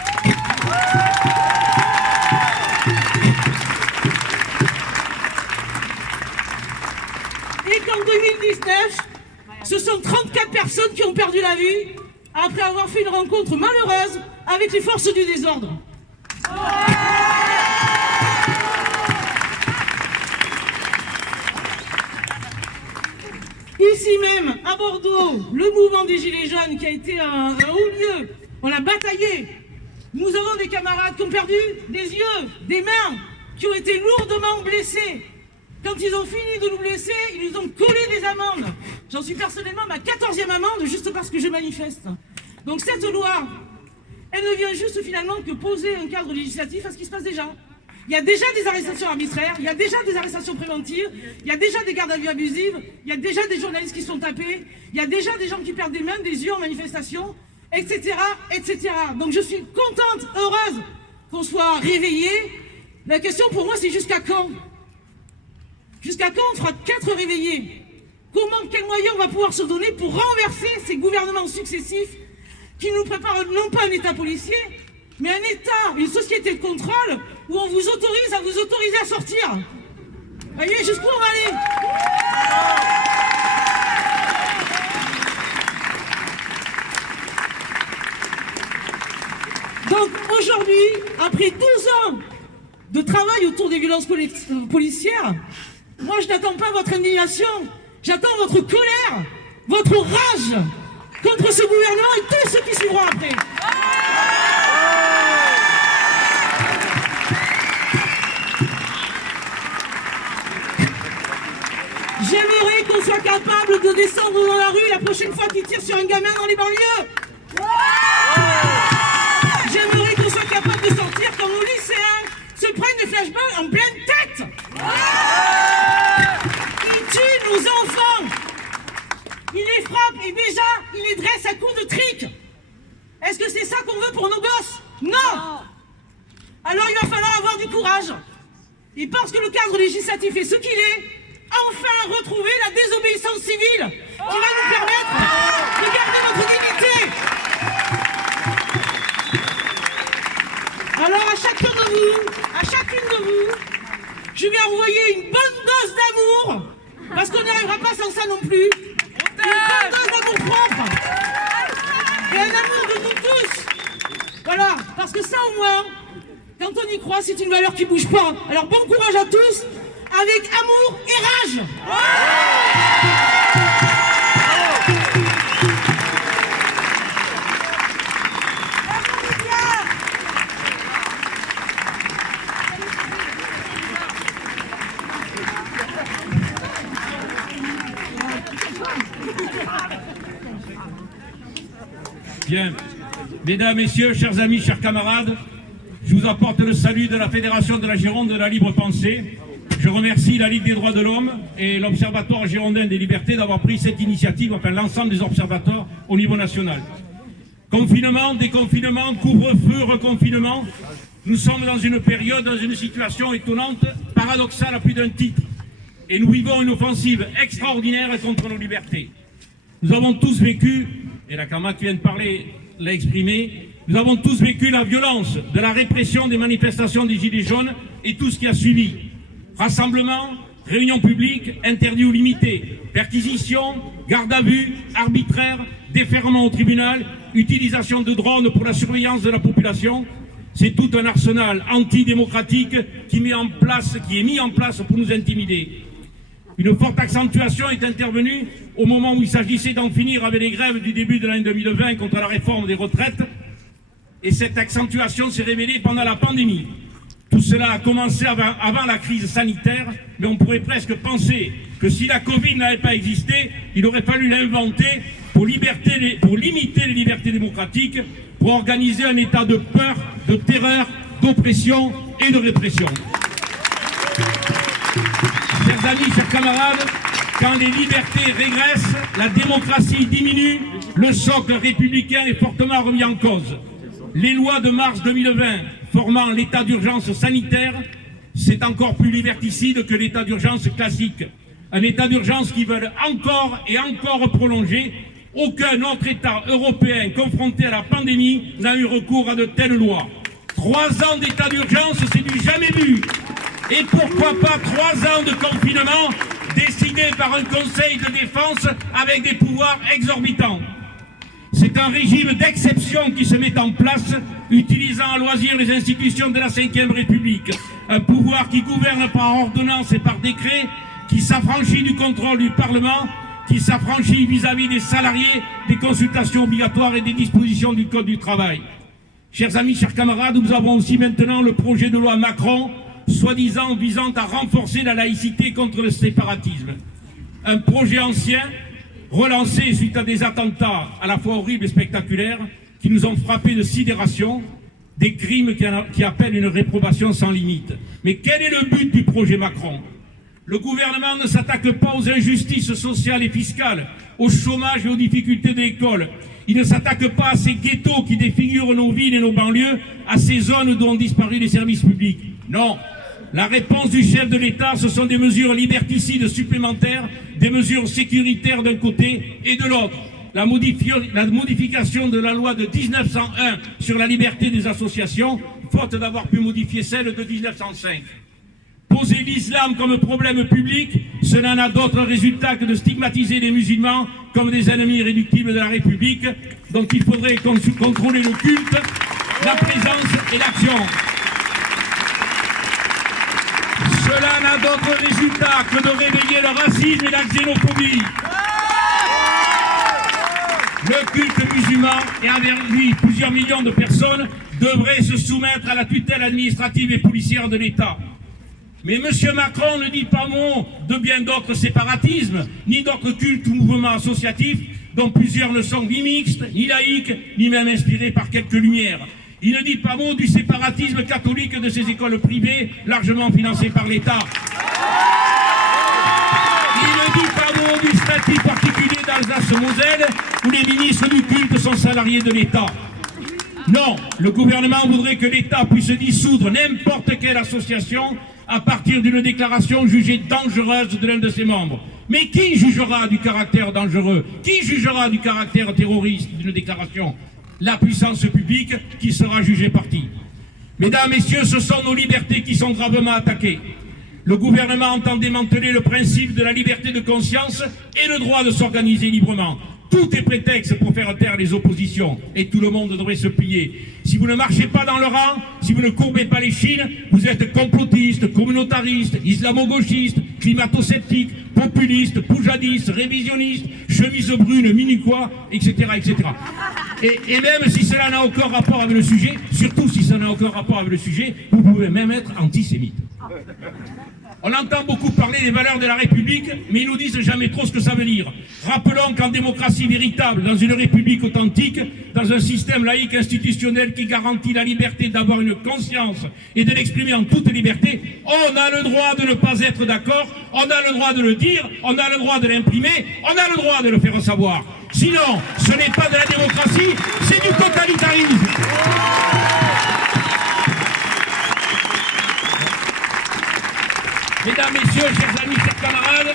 Et qu'en 2019, ce sont 34 personnes qui ont perdu la vie après avoir fait une rencontre malheureuse avec les forces du désordre. Ici même, à Bordeaux, le mouvement des Gilets jaunes qui a été un haut lieu, on a bataillé. Nous avons des camarades qui ont perdu des yeux, des mains, qui ont été lourdement blessés. Quand ils ont fini de nous blesser, ils nous ont collé des amendes. J'en suis personnellement à ma 14e amende juste parce que je manifeste. Donc cette loi, elle ne vient juste finalement que poser un cadre législatif à ce qui se passe déjà. Il y a déjà des arrestations arbitraires, il y a déjà des arrestations préventives, il y a déjà des gardes à vue abusives, il y a déjà des journalistes qui sont tapés, il y a déjà des gens qui perdent des mains, des yeux en manifestation, etc., etc. Donc je suis contente, heureuse qu'on soit réveillés. La question pour moi, c'est jusqu'à quand ? Jusqu'à quand on fera 4 réveillés? Quels moyens on va pouvoir se donner pour renverser ces gouvernements successifs qui nous préparent non pas un État policier, mais un État, une société de contrôle où on vous autorise à vous autoriser à sortir. Vous voyez jusqu'où on va aller? Donc aujourd'hui, après 12 ans de travail autour des violences policières, moi je n'attends pas votre indignation, j'attends votre colère, votre rage contre ce gouvernement et tous ceux qui suivront après. J'aimerais qu'on soit capable de descendre dans la rue la prochaine fois qu'ils tirent sur un gamin dans les banlieues. J'aimerais qu'on soit capable de sortir quand nos lycéens se prennent des flashballs en pleine tête. Ils tuent nos enfants. Ils les frappent et déjà, ils les dressent à coups de trique. Est-ce que c'est ça qu'on veut pour nos gosses? Non. Alors il va falloir avoir du courage. Et parce que le cadre législatif est ce qu'il est, enfin retrouver la désobéissance civile qui va nous permettre de garder notre dignité. Alors à chacun de vous, à chacune de vous, je vais envoyer une bonne dose d'amour, parce qu'on n'y arrivera pas sans ça non plus. Une bonne dose d'amour propre et un amour de nous tous. Voilà, parce que ça au moins, quand on y croit, c'est une valeur qui ne bouge pas. Alors bon courage à tous, avec amour et rage. Bien. Mesdames, Messieurs, chers amis, chers camarades, je vous apporte le salut de la Fédération de la Gironde de la Libre Pensée. Je remercie la Ligue des droits de l'homme et l'Observatoire girondin des libertés d'avoir pris cette initiative, enfin l'ensemble des observateurs au niveau national. Confinement, déconfinement, couvre-feu, reconfinement, Nous sommes dans une période, dans une situation étonnante, paradoxale à plus d'un titre. Et nous vivons une offensive extraordinaire contre nos libertés. Nous avons tous vécu, et la Kama qui vient de parler l'a exprimé, nous avons tous vécu la violence de la répression des manifestations des Gilets jaunes et tout ce qui a suivi. Rassemblements, réunions publiques, interdits ou limités, perquisitions, garde à vue, arbitraire, déferment au tribunal, utilisation de drones pour la surveillance de la population. C'est tout un arsenal antidémocratique qui est mis en place pour nous intimider. Une forte accentuation est intervenue au moment où il s'agissait d'en finir avec les grèves du début de l'année 2020 contre la réforme des retraites. Et cette accentuation s'est révélée pendant la pandémie. Tout cela a commencé avant la crise sanitaire, mais on pourrait presque penser que si la Covid n'avait pas existé, il aurait fallu l'inventer pour limiter les libertés démocratiques, pour organiser un état de peur, de terreur, d'oppression et de répression. Chers amis, chers camarades, quand les libertés régressent, la démocratie diminue, le socle républicain est fortement remis en cause. Les lois de mars 2020 formant l'état d'urgence sanitaire, c'est encore plus liberticide que l'état d'urgence classique. Un état d'urgence qui veut encore et encore prolonger. Aucun autre État européen confronté à la pandémie n'a eu recours à de telles lois. 3 ans d'état d'urgence, c'est du jamais vu. Et pourquoi pas 3 ans de confinement décidé par un conseil de défense avec des pouvoirs exorbitants. C'est un régime d'exception qui se met en place, utilisant à loisir les institutions de la Ve République. Un pouvoir qui gouverne par ordonnance et par décret, qui s'affranchit du contrôle du Parlement, qui s'affranchit vis-à-vis des salariés, des consultations obligatoires et des dispositions du Code du travail. Chers amis, chers camarades, nous avons aussi maintenant le projet de loi Macron, soi-disant visant à renforcer la laïcité contre le séparatisme. Un projet ancien, relancé suite à des attentats à la fois horribles et spectaculaires, qui nous ont frappés de sidération, des crimes qui appellent une réprobation sans limite. Mais quel est le but du projet Macron ? Le gouvernement ne s'attaque pas aux injustices sociales et fiscales, au chômage et aux difficultés de l'école. Il ne s'attaque pas à ces ghettos qui défigurent nos villes et nos banlieues, à ces zones d'où ont disparu les services publics. Non, la réponse du chef de l'État, ce sont des mesures liberticides supplémentaires, des mesures sécuritaires d'un côté et de l'autre. La modification de la loi de 1901 sur la liberté des associations, faute d'avoir pu modifier celle de 1905. Poser l'islam comme problème public, cela n'a d'autre résultat que de stigmatiser les musulmans comme des ennemis irréductibles de la République, dont il faudrait contrôler le culte, la présence et l'action. Cela n'a d'autre résultat que de réveiller le racisme et la xénophobie. Le culte musulman, et avec lui plusieurs millions de personnes, devrait se soumettre à la tutelle administrative et policière de l'État. Mais M. Macron ne dit pas mot de bien d'autres séparatismes, ni d'autres cultes ou mouvements associatifs, dont plusieurs ne sont ni mixtes, ni laïques, ni même inspirés par quelques lumières. Il ne dit pas mot du séparatisme catholique de ces écoles privées, largement financées par l'État. Il ne dit pas mot du statut particulier d'Alsace-Moselle, où les ministres du culte sont salariés de l'État. Non, le gouvernement voudrait que l'État puisse dissoudre n'importe quelle association à partir d'une déclaration jugée dangereuse de l'un de ses membres. Mais qui jugera du caractère dangereux? Qui jugera du caractère terroriste d'une déclaration? La puissance publique qui sera jugée partie. Mesdames, Messieurs, ce sont nos libertés qui sont gravement attaquées. Le gouvernement entend démanteler le principe de la liberté de conscience et le droit de s'organiser librement. Tout est prétexte pour faire taire les oppositions et tout le monde devrait se plier. Si vous ne marchez pas dans le rang, si vous ne courbez pas les chines, vous êtes complotiste, communautariste, islamo-gauchiste, climato-sceptique, populiste, poujadiste, révisionniste, chemise brune, mini-quoi, etc., etc. Et même si cela n'a aucun rapport avec le sujet, surtout si ça n'a aucun rapport avec le sujet, vous pouvez même être antisémite. On entend beaucoup parler des valeurs de la République, mais ils nous disent jamais trop ce que ça veut dire. Rappelons qu'en démocratie véritable, dans une République authentique, dans un système laïque institutionnel qui garantit la liberté d'avoir une conscience et de l'exprimer en toute liberté, on a le droit de ne pas être d'accord, on a le droit de le dire, on a le droit de l'imprimer, on a le droit de le faire savoir. Sinon, ce n'est pas de la démocratie, c'est du totalitarisme. Mesdames, Messieurs, chers amis, chers camarades,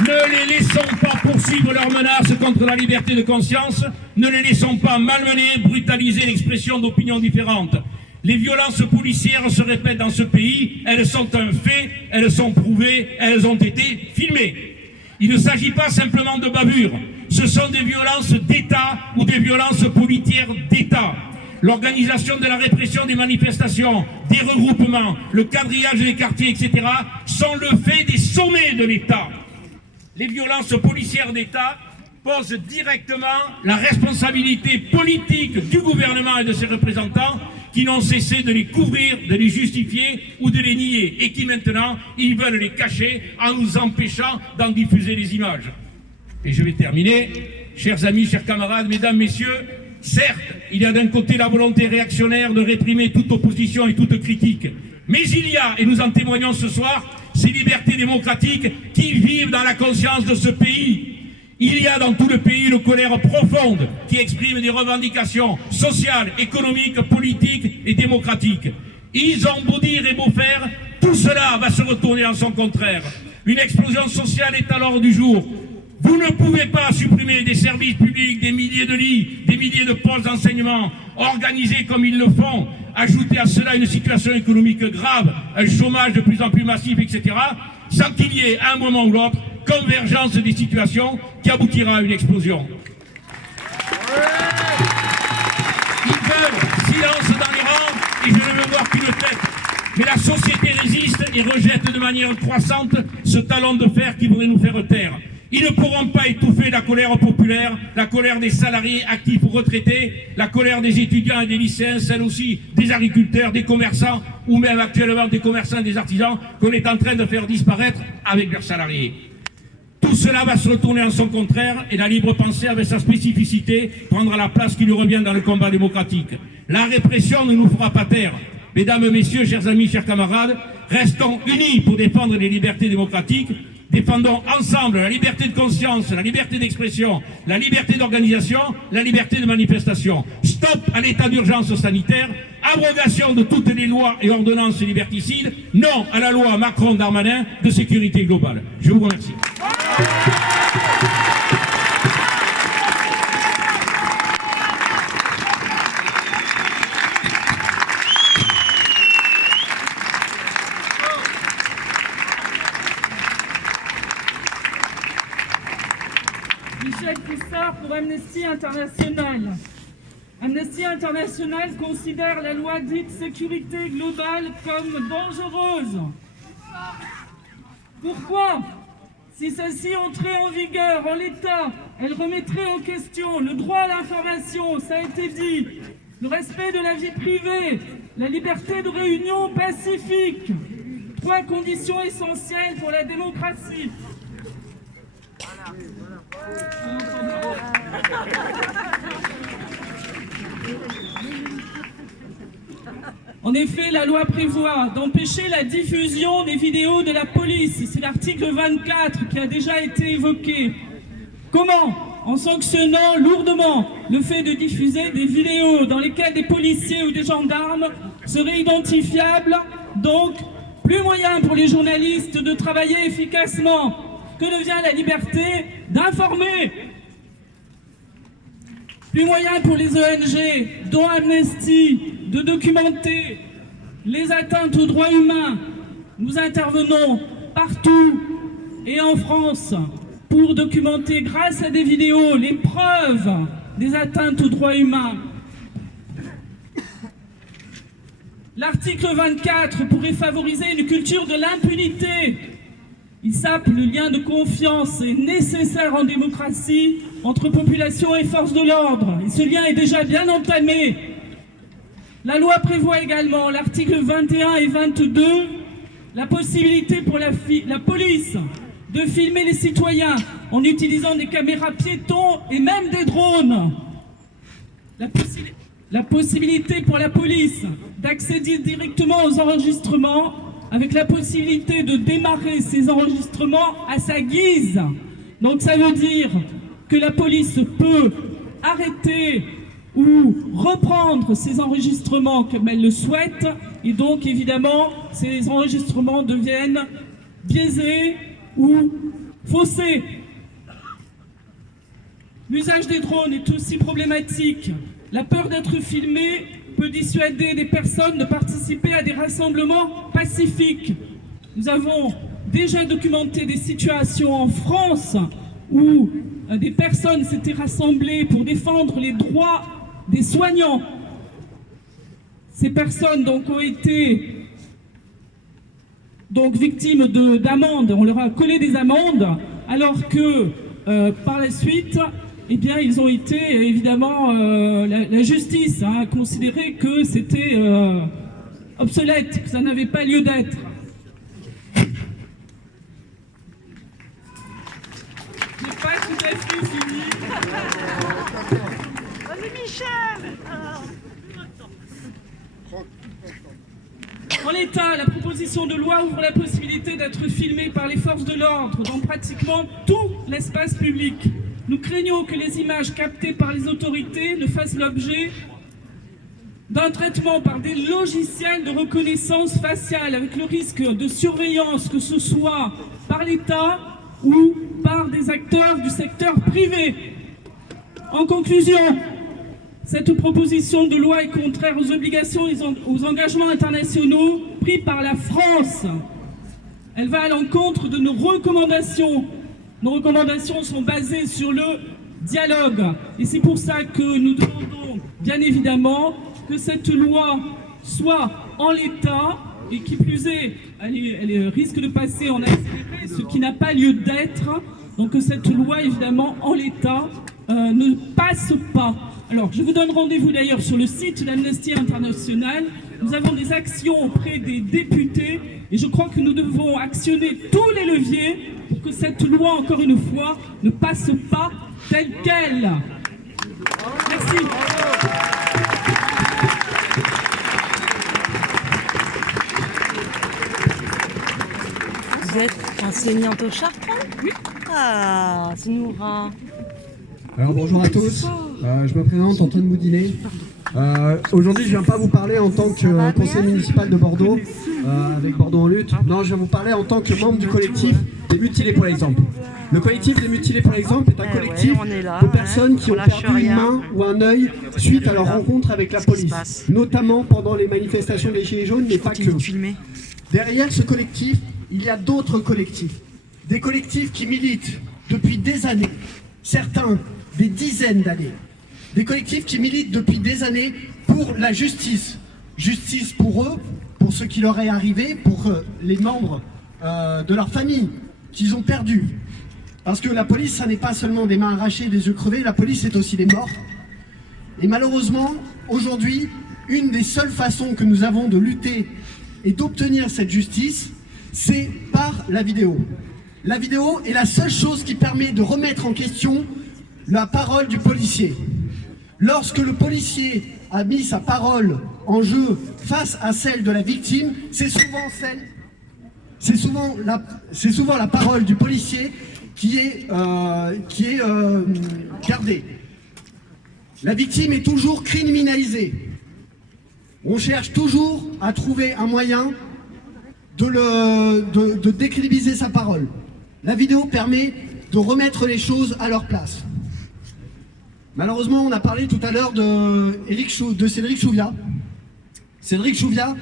ne les laissons pas poursuivre leurs menaces contre la liberté de conscience, ne les laissons pas malmener, brutaliser l'expression d'opinions différentes. Les violences policières se répètent dans ce pays, elles sont un fait, elles sont prouvées, elles ont été filmées. Il ne s'agit pas simplement de bavures, ce sont des violences d'État ou des violences policières d'État. L'organisation de la répression des manifestations, des regroupements, le quadrillage des quartiers, etc. sont le fait des sommets de l'État. Les violences policières d'État posent directement la responsabilité politique du gouvernement et de ses représentants qui n'ont cessé de les couvrir, de les justifier ou de les nier et qui maintenant, ils veulent les cacher en nous empêchant d'en diffuser les images. Et je vais terminer, chers amis, chers camarades, mesdames, messieurs, certes, il y a d'un côté la volonté réactionnaire de réprimer toute opposition et toute critique, mais il y a, et nous en témoignons ce soir, ces libertés démocratiques qui vivent dans la conscience de ce pays. Il y a dans tout le pays une colère profonde qui exprime des revendications sociales, économiques, politiques et démocratiques. Ils ont beau dire et beau faire, tout cela va se retourner en son contraire. Une explosion sociale est à l'ordre du jour. Vous ne pouvez pas supprimer des services publics, des milliers de lits, des milliers de postes d'enseignement, organisés comme ils le font, ajouter à cela une situation économique grave, un chômage de plus en plus massif, etc., sans qu'il y ait à un moment ou l'autre convergence des situations qui aboutira à une explosion. Ils veulent silence dans les rangs et je ne veux voir qu'une tête. Mais la société résiste et rejette de manière croissante ce talon de fer qui voudrait nous faire taire. Ils ne pourront pas étouffer la colère populaire, la colère des salariés actifs ou retraités, la colère des étudiants et des lycéens, celle aussi des agriculteurs, des commerçants ou même actuellement des commerçants et des artisans qu'on est en train de faire disparaître avec leurs salariés. Tout cela va se retourner en son contraire et la libre pensée avec sa spécificité prendra la place qui lui revient dans le combat démocratique. La répression ne nous fera pas taire. Mesdames, Messieurs, chers amis, chers camarades, restons unis pour défendre les libertés démocratiques. Défendons ensemble la liberté de conscience, la liberté d'expression, la liberté d'organisation, la liberté de manifestation. Stop à l'état d'urgence sanitaire, abrogation de toutes les lois et ordonnances liberticides, non à la loi Macron-Darmanin de sécurité globale. Je vous remercie. Michel Pissard pour Amnesty International. Amnesty International considère la loi dite sécurité globale comme dangereuse. Pourquoi ? Si celle-ci entrait en vigueur en l'état, elle remettrait en question le droit à l'information, ça a été dit, le respect de la vie privée, la liberté de réunion pacifique. 3 conditions essentielles pour la démocratie. En effet, la loi prévoit d'empêcher la diffusion des vidéos de la police. C'est l'article 24 qui a déjà été évoqué. Comment ? En sanctionnant lourdement le fait de diffuser des vidéos dans lesquelles des policiers ou des gendarmes seraient identifiables. Donc, plus moyen pour les journalistes de travailler efficacement. Que devient la liberté d'informer? Plus moyen pour les ONG, dont Amnesty, de documenter les atteintes aux droits humains. Nous intervenons partout et en France pour documenter, grâce à des vidéos, les preuves des atteintes aux droits humains. L'article 24 pourrait favoriser une culture de l'impunité. Il sape le lien de confiance nécessaire en démocratie entre population et forces de l'ordre. Et ce lien est déjà bien entamé. La loi prévoit également, l'article 21 et 22, la possibilité pour la police de filmer les citoyens en utilisant des caméras piétons et même des drones. La possibilité pour la police d'accéder directement aux enregistrements avec la possibilité de démarrer ces enregistrements à sa guise. Donc ça veut dire que la police peut arrêter ou reprendre ces enregistrements comme elle le souhaite, et donc évidemment ces enregistrements deviennent biaisée ou faussée. L'usage des drones est aussi problématique. La peur d'être filmé peut dissuader des personnes de participer à des rassemblements pacifiques. Nous avons déjà documenté des situations en France où des personnes s'étaient rassemblées pour défendre les droits des soignants. Ces personnes donc ont été victimes d'amendes. On leur a collé des amendes, alors que par la suite, eh bien, ils ont été évidemment la justice a considéré que c'était obsolète, que ça n'avait pas lieu d'être. C'est pas tout à fait fini. Michel. En l'état, la proposition de loi ouvre la possibilité d'être filmé par les forces de l'ordre dans pratiquement tout l'espace public. Nous craignons que les images captées par les autorités ne fassent l'objet d'un traitement par des logiciels de reconnaissance faciale, avec le risque de surveillance, que ce soit par l'État ou par des acteurs du secteur privé. En conclusion, cette proposition de loi est contraire aux obligations et aux engagements internationaux pris par la France. Elle va à l'encontre de nos recommandations. Nos recommandations sont basées sur le dialogue. Et c'est pour ça que nous demandons, bien évidemment, que cette loi soit en l'état, et qui plus est, elle risque de passer en accéléré, ce qui n'a pas lieu d'être. Donc que cette loi, évidemment, en l'état, ne passe pas. Alors, je vous donne rendez-vous d'ailleurs sur le site d'Amnesty International. Nous avons des actions auprès des députés et je crois que nous devons actionner tous les leviers pour que cette loi, encore une fois, ne passe pas telle qu'elle. Merci. Vous êtes enseignante au Chartrand? Oui. Ah, c'est Noura. Alors bonjour à tous, je me présente Antoine Moudinet. Aujourd'hui je ne viens pas vous parler en tant que conseiller municipal de Bordeaux, avec Bordeaux en lutte. Non, je vais vous parler en tant que membre du collectif des mutilés pour l'exemple. Le collectif des mutilés pour l'exemple est un collectif de personnes qui ont perdu une main ou un œil suite à leur rencontre avec la police, notamment pendant les manifestations des Gilets jaunes, mais pas que. Derrière ce collectif, il y a d'autres collectifs. Des collectifs qui militent depuis des années, certains des dizaines d'années. Des collectifs qui militent depuis des années pour la justice. Justice pour eux, pour ce qui leur est arrivé, pour les membres de leur famille qu'ils ont perdus. Parce que la police, ça n'est pas seulement des mains arrachées, des yeux crevés, la police, c'est aussi des morts. Et malheureusement, aujourd'hui, une des seules façons que nous avons de lutter et d'obtenir cette justice, c'est par la vidéo. La vidéo est la seule chose qui permet de remettre en question la parole du policier. Lorsque le policier a mis sa parole en jeu face à celle de la victime, c'est souvent la parole du policier qui est gardée. La victime est toujours criminalisée. On cherche toujours à trouver un moyen de décrédibiliser sa parole. La vidéo permet de remettre les choses à leur place. Malheureusement, on a parlé tout à l'heure de Cédric Chouviat. Cédric Chouviat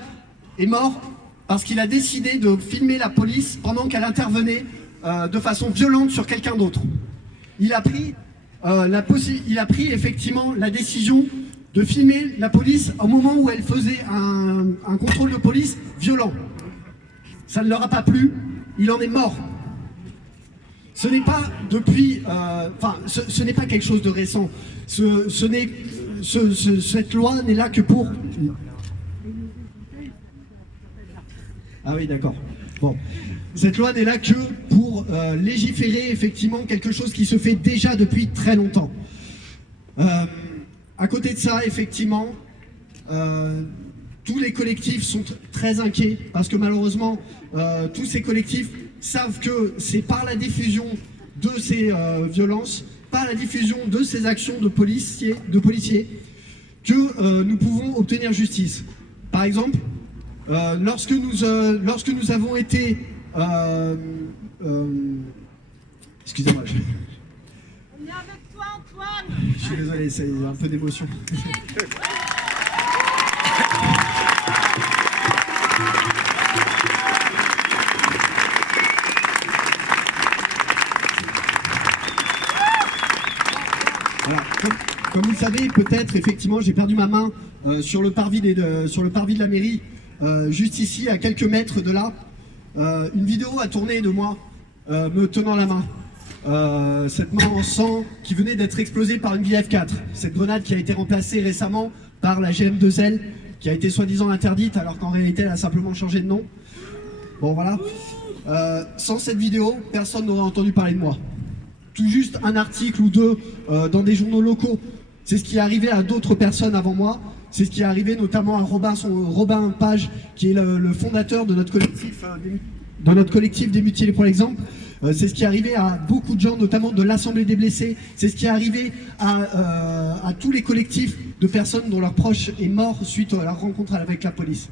est mort parce qu'il a décidé de filmer la police pendant qu'elle intervenait de façon violente sur quelqu'un d'autre. Il a pris effectivement la décision de filmer la police au moment où elle faisait un contrôle de police violent. Ça ne leur a pas plu, il en est mort. Ce n'est pas depuis, ce n'est pas quelque chose de récent. Cette loi n'est là que pour... Ah oui, d'accord. Bon. Cette loi n'est là que pour légiférer effectivement quelque chose qui se fait déjà depuis très longtemps. À côté de ça, effectivement, tous les collectifs sont très inquiets parce que malheureusement, tous ces collectifs savent que c'est par la diffusion de ces violences, par la diffusion de ces actions de policiers que nous pouvons obtenir justice. Par exemple, lorsque nous avons été Excusez-moi. On est avec toi, Antoine. Je suis désolé, c'est un peu d'émotion. Voilà. Comme vous le savez, peut-être, effectivement, j'ai perdu ma main sur le parvis de la mairie, juste ici, à quelques mètres de là. Une vidéo a tourné de moi, me tenant la main. Cette main en sang qui venait d'être explosée par une JF4. Cette grenade qui a été remplacée récemment par la GM2L, qui a été soi-disant interdite, alors qu'en réalité, elle a simplement changé de nom. Bon, voilà. Sans cette vidéo, personne n'aurait entendu parler de moi. Tout juste un article ou deux dans des journaux locaux. C'est ce qui est arrivé à d'autres personnes avant moi. C'est ce qui est arrivé notamment à Robin Page, qui est le fondateur de notre collectif des Mutiers pour l'exemple. C'est ce qui est arrivé à beaucoup de gens, notamment de l'Assemblée des blessés. C'est ce qui est arrivé à tous les collectifs de personnes dont leur proche est mort suite à leur rencontre avec la police.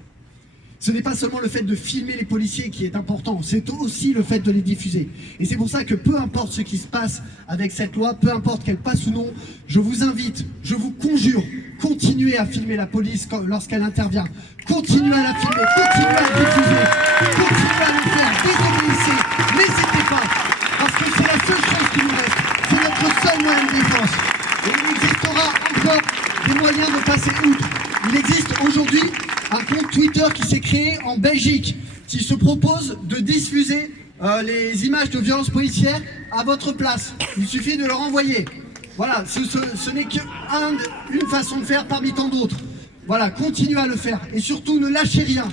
Ce n'est pas seulement le fait de filmer les policiers qui est important, c'est aussi le fait de les diffuser. Et c'est pour ça que peu importe ce qui se passe avec cette loi, peu importe qu'elle passe ou non, je vous invite, je vous conjure, continuez à filmer la police lorsqu'elle intervient. Continuez à la filmer, continuez à la diffuser, continuez à le faire, désobéissez, n'hésitez pas, parce que c'est la seule chose qui nous reste, c'est notre seul moyen de défense. Et il existera encore des moyens de passer outre. Il existe aujourd'hui un compte Twitter qui s'est créé en Belgique, qui se propose de diffuser les images de violences policières à votre place. Il suffit de leur envoyer. Voilà, ce n'est qu'une façon de faire parmi tant d'autres. Voilà, continuez à le faire. Et surtout, ne lâchez rien.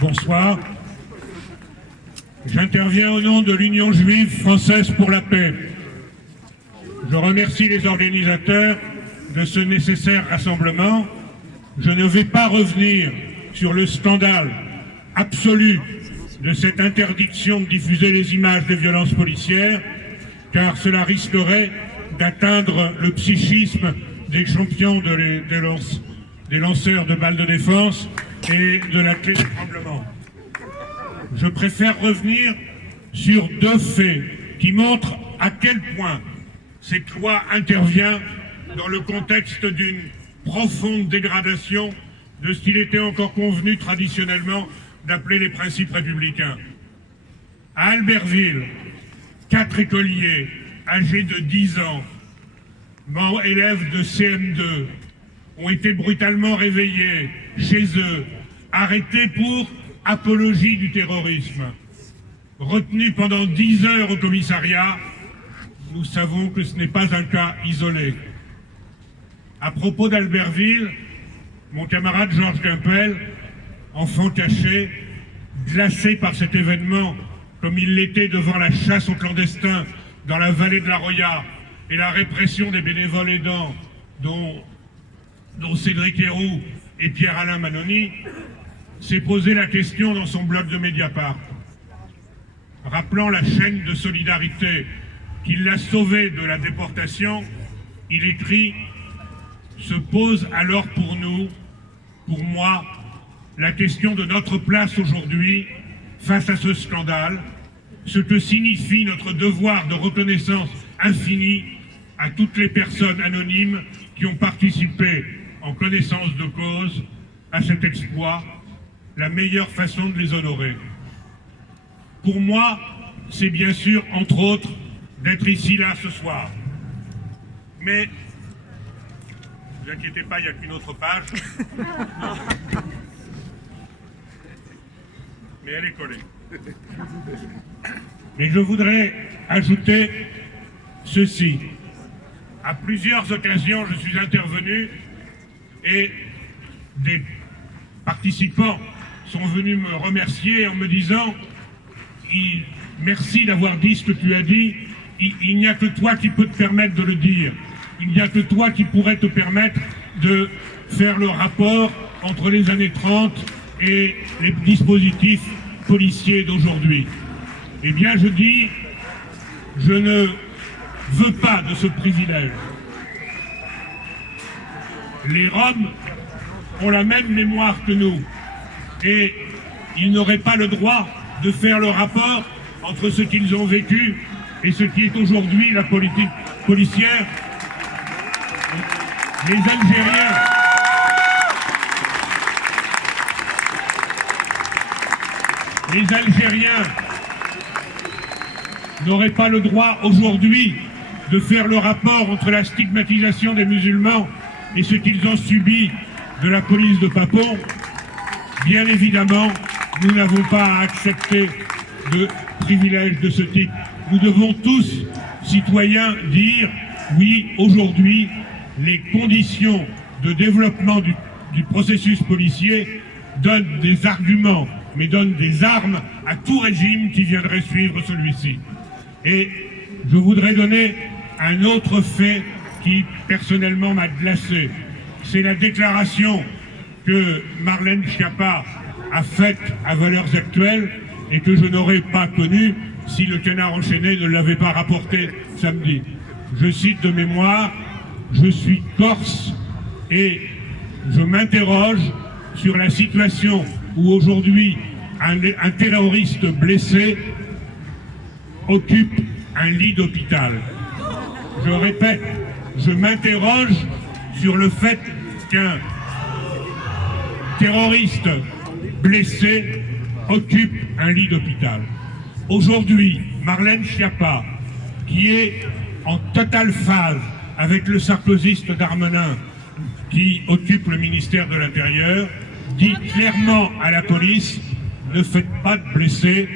Bonsoir. J'interviens au nom de l'Union juive française pour la paix. Je remercie les organisateurs de ce nécessaire rassemblement. Je ne vais pas revenir sur le scandale absolu de cette interdiction de diffuser les images de violences policières, car cela risquerait d'atteindre le psychisme des champions des lanceurs de balles de défense et de la clé d'étranglement. Je préfère revenir sur deux faits qui montrent à quel point cette loi intervient dans le contexte d'une profonde dégradation de ce qu'il était encore convenu traditionnellement d'appeler les principes républicains. À Albertville, 4 écoliers âgés de 10 ans, élèves de CM2, ont été brutalement réveillés chez eux, arrêtés pour apologie du terrorisme. Retenus pendant 10 heures au commissariat, nous savons que ce n'est pas un cas isolé. À propos d'Albertville, mon camarade Georges Gimpel, enfant caché, glacé par cet événement, comme il l'était devant la chasse aux clandestins dans la vallée de la Roya et la répression des bénévoles aidants, dont Cédric Héroux et Pierre-Alain Manoni, s'est posé la question dans son blog de Mediapart. Rappelant la chaîne de solidarité qui l'a sauvé de la déportation, il écrit « Se pose alors pour nous, pour moi, la question de notre place aujourd'hui face à ce scandale, ce que signifie notre devoir de reconnaissance infinie à toutes les personnes anonymes qui ont participé en connaissance de cause à cet exploit, la meilleure façon de les honorer. Pour moi, c'est bien sûr, entre autres, d'être ici, là, ce soir. Mais, ne vous inquiétez pas, il n'y a qu'une autre page. Mais elle est collée. Mais je voudrais ajouter ceci. À plusieurs occasions, je suis intervenu et des participants sont venus me remercier en me disant « Merci d'avoir dit ce que tu as dit, il n'y a que toi qui peux te permettre de le dire. Il n'y a que toi qui pourrais te permettre de faire le rapport entre les années 30 et les dispositifs policiers d'aujourd'hui. » Eh bien, je dis, je ne veux pas de ce privilège. Les Roms ont la même mémoire que nous et ils n'auraient pas le droit de faire le rapport entre ce qu'ils ont vécu et ce qui est aujourd'hui la politique policière. Les Algériens n'auraient pas le droit aujourd'hui de faire le rapport entre la stigmatisation des musulmans et ce qu'ils ont subi de la police de Papon. Bien évidemment, nous n'avons pas à accepter de privilèges de ce type. Nous devons tous, citoyens, dire oui, aujourd'hui, les conditions de développement du processus policier donnent des arguments, mais donnent des armes à tout régime qui viendrait suivre celui-ci. Et je voudrais donner un autre fait qui, personnellement, m'a glacé. C'est la déclaration que Marlène Schiappa a faite à Valeurs Actuelles et que je n'aurais pas connue si le Canard enchaîné ne l'avait pas rapporté samedi. Je cite de mémoire, je suis corse et je m'interroge sur la situation où aujourd'hui un terroriste blessé occupe un lit d'hôpital. Je répète, je m'interroge sur le fait qu'un terroriste blessé occupe un lit d'hôpital. Aujourd'hui, Marlène Schiappa, qui est en totale phase avec le sarkozyste Darmanin, qui occupe le ministère de l'Intérieur, dit clairement à la police, ne faites pas de blessés,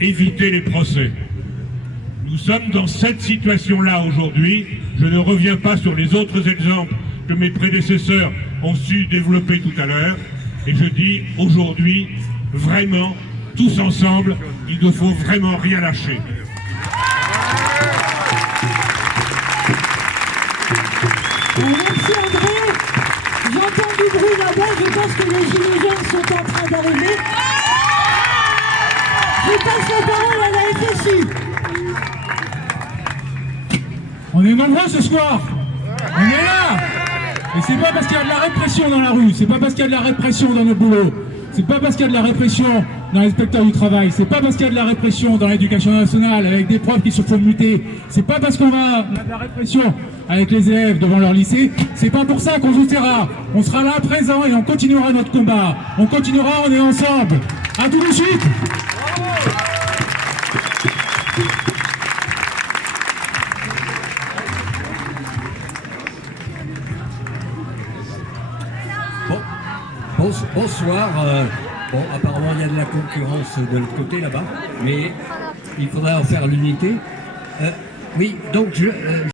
évitez les procès. Nous sommes dans cette situation-là aujourd'hui. Je ne reviens pas sur les autres exemples que mes prédécesseurs ont su développer tout à l'heure. Et je dis aujourd'hui, vraiment, tous ensemble, il ne faut vraiment rien lâcher. Merci André. J'entends du bruit là-bas, je pense que les gilets jaunes sont en train d'arriver. Je passe la parole à la FSU. On est nombreux ce soir. On est là. Et c'est pas parce qu'il y a de la répression dans la rue, c'est pas parce qu'il y a de la répression dans nos boulots, c'est pas parce qu'il y a de la répression dans les inspecteurs du travail, c'est pas parce qu'il y a de la répression dans l'éducation nationale avec des profs qui se font muter, c'est pas parce qu'on a de la répression avec les élèves devant leur lycée, c'est pas pour ça qu'on se taira. On sera là présent et on continuera notre combat. On continuera, on est ensemble. À tout de suite. Bonsoir. Bon, apparemment il y a de la concurrence de l'autre côté là-bas, mais il faudrait en faire l'unité. Oui, donc